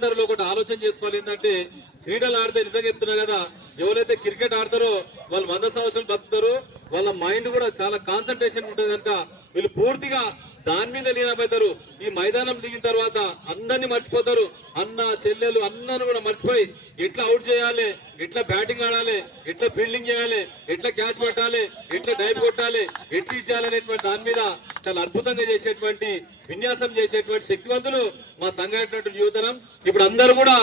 అందరిలో ఒకటి ఆలోచన చేసుకోవాలి. ఏంటంటే క్రీడలు ఆడితే నిజంగా చెప్తున్నా కదా ఎవరైతే క్రికెట్ ఆడతారో వాళ్ళు వంద సంవత్సరాలు బతుకుతారు వాళ్ళ మైండ్ కూడా చాలా కాన్సన్ట్రేషన్ ఉంటుంది కనుక వీళ్ళు పూర్తిగా దాని మీద లీనమవుతారు ఈ మైదానం దిగిన తర్వాత అందరినీ మర్చిపోతారు. అన్న చెల్లెలు అందరూ కూడా మర్చిపోయి ఎట్లా అవుట్ చేయాలి? ఎట్లా బ్యాటింగ్ ఆడాలి? ఎట్లా ఫీల్డింగ్ చేయాలి? ఎట్లా క్యాచ్ పట్టాలి? ఎట్లా డైవ్ కొట్టాలి? ఎట్లా ఇచ్చేయాలనేటువంటి దాని మీద చాలా అద్భుతంగా చేసేటువంటి విన్యాసం చేసేటువంటి శక్తివంతులు మా సంఘటన యువతరం. ఇప్పుడు అందరూ కూడా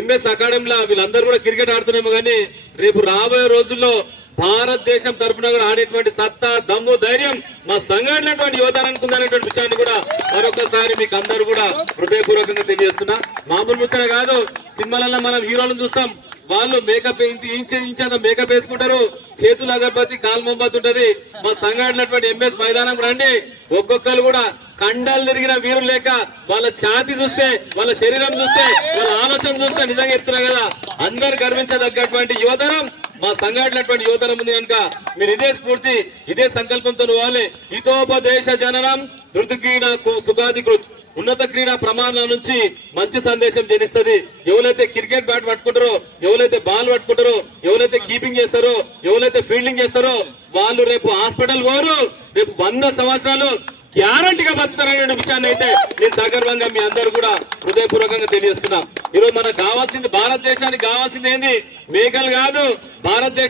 ఎంఎస్ అకాడమీలో వీళ్ళందరూ కూడా క్రికెట్ ఆడుతున్నాము కానీ రేపు రాబోయే రోజుల్లో భారతదేశం తరఫున కూడా ఆడేటువంటి సత్తా దమ్ము ధైర్యం మా సంఘటనటువంటి యువతరానికి ఉందనేటువంటి విషయాన్ని కూడా మరొకసారి మీకు అందరూ కూడా హృదయపూర్వకంగా తెలియజేస్తున్నా. మామూలు ముచ్చట కాదు సినిమాలలో మనం హీరోలను చూస్తాం. వాళ్ళు మేకప్ ఇంచే ఇంచేంత మేకప్ వేసుకుంటారు. చేతులు అగరబత్తి కాలు మొంబత్తి ఉంటది. మా సంఘటనటువంటి ఎంఎస్ మైదానం రండి. ఒక్కొక్కరు కూడా కండలు తిరిగిన వీరు లేక వాళ్ళ ఛాతి చూస్తే వాళ్ళ శరీరం చూస్తే వాళ్ళ ఆలోచన చూస్తే నిజంగా చెప్తున్నా కదా. అందరు గర్వించదగ్గటువంటి యువతరం. మా సంఘటనటువంటి యువతరం ఉంది కనుక మీరు ఇదే స్ఫూర్తి ఇదే సంకల్పంతో పోవాలి. హితోపదేశ జననం ధృతి క్రీడ సుఖాధికృత్ ఉన్నత క్రీడా ప్రమాణాల నుంచి మంచి సందేశం జనిస్తుంది. ఎవరైతే క్రికెట్ బ్యాట్ పట్టుకుంటారో ఎవరైతే బాల్ పట్టుకుంటారో ఎవరైతే కీపింగ్ చేస్తారో ఎవరైతే ఫీల్డింగ్ చేస్తారో వాళ్ళు రేపు హాస్పిటల్ పోరు. రేపు వంద సంవత్సరాలు గ్యారంటీగా బతుకుతారనే విషయాన్ని అయితే నేను సగర్వంగా మీ అందరూ కూడా హృదయపూర్వకంగా తెలియజేస్తున్నాం. ఈరోజు మనకు కావాల్సింది భారతదేశానికి కావాల్సింది ఏంది? మేకలు కాదు భారతదేశం